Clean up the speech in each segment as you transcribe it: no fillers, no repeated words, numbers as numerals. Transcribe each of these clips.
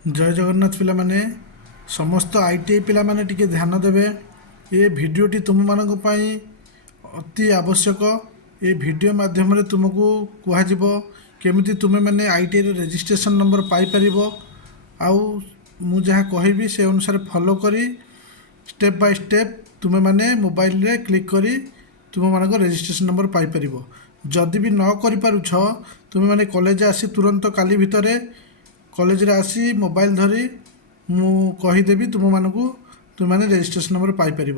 जय जगन्नाथ पिला माने समस्त आईटीआई पिला माने टिके ध्यान देवे। ये भिडियोटी तुम मानक पई अति आवश्यक। ये वीडियो माध्यम रे तुमको कुहाजिबो केमिति तुमे माने आईटीआई रे रजिस्ट्रेशन नंबर पाई परिबो। आउ मु जहाँ कहबी से अनुसार फॉलो करी स्टेप बाय स्टेप तुमे माने मोबाइल रे क्लिक करी तुम मानक रजिस्ट्रेशन नंबर पाई परिबो। जदि भी न करि पारुछ तुमे माने कॉलेज आसी तुरंत काली भितरे कॉलेज रे आसी मोबाइल धरी मु कहीदेवी तुम मानू तुम मैंने रजिस्ट्रेशन नंबर पाइपर।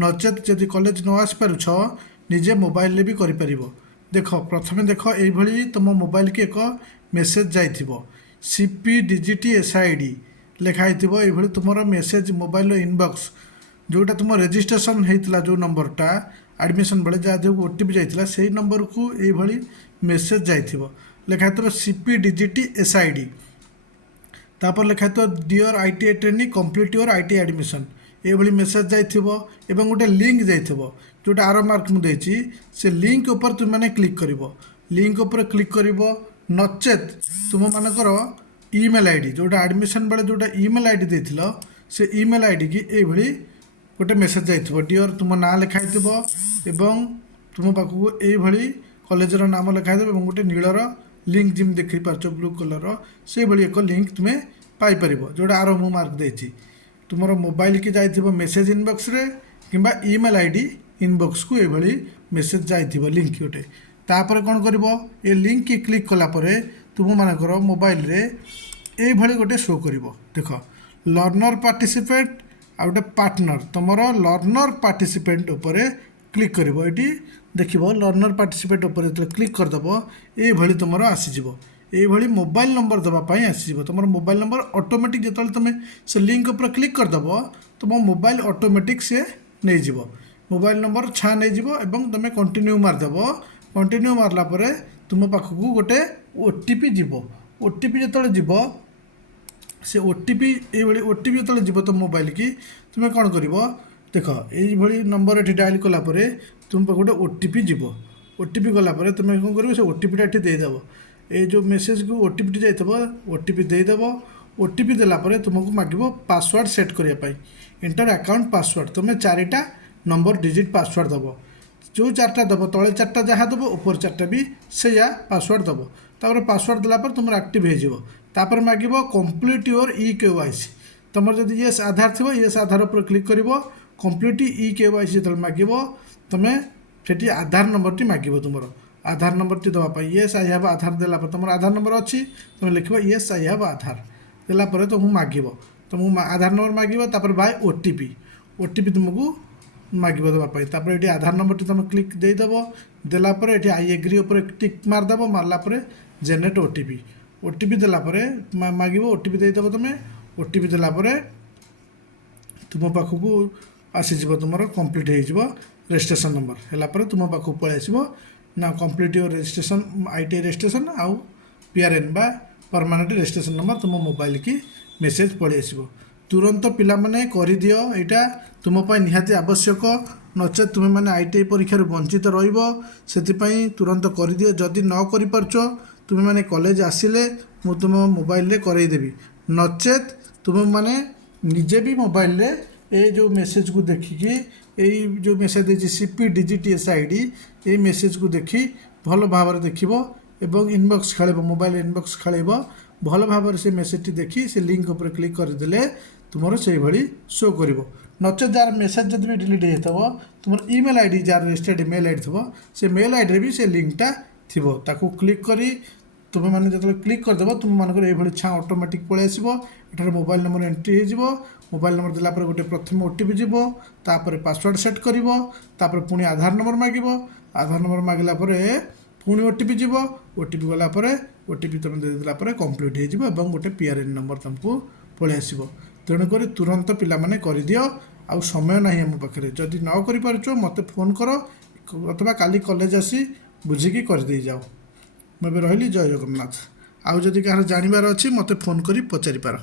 नचेत जदि कॉलेज न आस पारुछ निजे मोबाइल भी कर। देख प्रथमे देख ये तुम मोबाइल की एक मेसेज जाइथिबो सीपी डिजिटी एसआईडी लिखाई ये तुम मेसेज मोबाइल इनबॉक्स जोटा तुम रजिस्ट्रेशन होता जो नंबरटा एडमिशन बेले जहाँ ओटीपी जाइथिला से नंबर को ये मेसेज जाइथिबो लिखाई सीपी डिजिटी एसआईडी तापर लिखा तो dear ITI training complete your ITI admission ये मेसेज जाइथिबो एवं गोटे लिंक जाइथिबो जोटा आरो मार्क मु देछि से लिंक ऊपर तुम माने क्लिक करिवो। लिंक ऊपर क्लिक करिवो नचेत तुम मानकर ईमेल आईडी जोटा एडमिशन बेले जोटा ईमेल आईडी देथिलो से ईमेल आईडी की ये गोटे मेसेज जाइथिबो डियर तुम ना लिखाइथिबो एवं तुम पाखु ये कॉलेजर नाम लिखाइथिबो एवं गोटे नीलर लिंक जिम देखी पार्छ ब्लू कलर से भाई एक लिंक तुम्हें पाइपर जोटा आरो मु मार्क देछि तुम मोबाइल की जाइथिबो मेसेज इनबॉक्स रे किंबा ईमेल आईडी इनबॉक्स को ये मेसेज जाइथिबो लिंक गोटे तापर कौन करिवो ए लिंक की क्लिक कला परे तुम मानकर मोबाइल रे ये गोटे शो करिवो। देख लर्नर पार्टिसिपेट आ गोटे पार्टनर तुमर लर्नर पार्टिसिपेंट उपरे क्लिक करिवो। एटी देखिबो लर्नर पार्टिसिपेट उपर जो क्लिक करदेव ये तुम आसीज ये मोबाइल नंबर देवाई आसीज तुम मोबाइल नंबर ऑटोमेटिक जो तुम से लिंक उपर क्लिक करदेव तुम मोबाइल ऑटोमेटिक से नहीं जीव मोबाइल नंबर छा नहीं जीव एवं तुम कंटिन्यू मारदेव कंटिन्यू मारला परे तुम पाखक गोटे ओटीपी जीव ओटीपी जो जीव से ओटीपी ये ओटीपी जो जीव तुम मोबाइल की तुम कौन कर देख ये नंबर ये डायल कलापर तुम गोटे ओटीपी जीव ओटीपी गलापर तुम कौन कर से ओटीपीटा ये देदेव ये जो मेसेज को ओटीपी जाइए ओटीपी देदेव ओटीपी देलापर तुमको मांगो पासवर्ड सेट करने इंटर अकाउंट पासवर्ड तुम चारिटा नंबर डिजिट पासवर्ड दब जो चार्टा दब तले चार्टा जहाँ दब ऊपर चार्टा भी से पासवर्ड दब तापर पासवर्ड देलापर तुम एक्टिव होपर मांगो कंप्लीट योर केवाईसी तुम जब येस आधार थी येस आधार पर क्लिक कर कंप्लीट केवाईसी जो मांगो तुम्हें से आधार नंबर टी मांगो तुम आधार नंबर टी दवाई येस आई हैव आधार देलापर तुम आधार नंबर अच्छी तुम लिख येस आई हैव आधार देलापर तुमको मांगो तुमको आधार नंबर मांगो तापर बाय ओटीपी ओटीपी तुमको मांगो देवाई ये आधार नंबर टी तुम क्लिक देदेव देलापर ये आई एग्री उपर टिक मारदेव मारलापर जेनेरेट ओटीपी ओटीपी देलापर मांगो ओटीपी देदेव तुम ओटीपी देलापर तुम पाखक आसीज तुम कंप्लीट हो रजिस्ट्रेशन नंबर है तुम पाखक पलि आसो ना complete your registration ITI registration आउ पीआरएन बा परमानेंट रजिस्ट्रेशन नंबर तुम मोबाइल की मेसेज पलि आसो तुरंत पिला माने कर दियो यहाँ तुमपाई निहाती आवश्यक नचेत तुम मैंने आईटीआई परीक्षा वंचित रही तुरंत कर दियो जदि न कर तुम मैंने कॉलेज आसिले मु तुम मोबाइल रे करईदेवी नचेत तुम मैंने निजे भी मोबाइल रे ये जो मेसेज को देखिकी यही जो मेसेज देती सीपी डिजिटी एसआईडी ये मेसेज को देखी भल भाव देखिब एवं इनबॉक्स खेल मोबाइल इनबॉक्स खेल भल भाव से मेसेज देखी से लिंक उपर क्लिक करदे तुम से शो कर नचे जार मेसेज जब भी डिलीट हो तुम ईमेल आईडी जार रजिस्टर्ड मेल आईडी थो से मेल आईडी भी से लिंकटा थी ताकू क्लिक करी तुम मैंने जो क्लिक करदेव तुम मानक ये छा ऑटोमेटिक पलि आसो एठार मोबाइल नंबर एंट्री हो मोबाइल नंबर देलापर गोटे प्रथम ओटीपी जीव तापर पासवर्ड सेट कर पुणी आधार नंबर मांगो आधार नंबर मांगला पुणी ओटीपी जीव ओटीपी गलापर ओटीपी तुम देदेला कंप्लीट हो गोटे पीआरएन नंबर तुमको पलि आसो तेणुक तुरंत पिला माने कर दियो आउ समय ना आम पाखे जदि न कर मत फोन कर अथवा काली कॉलेज आसी बुझिकी करदे जाओ मैं रही जय जगन्नाथ आउ जदि कहार जानवर अच्छी मत फोन कर पचारि पार।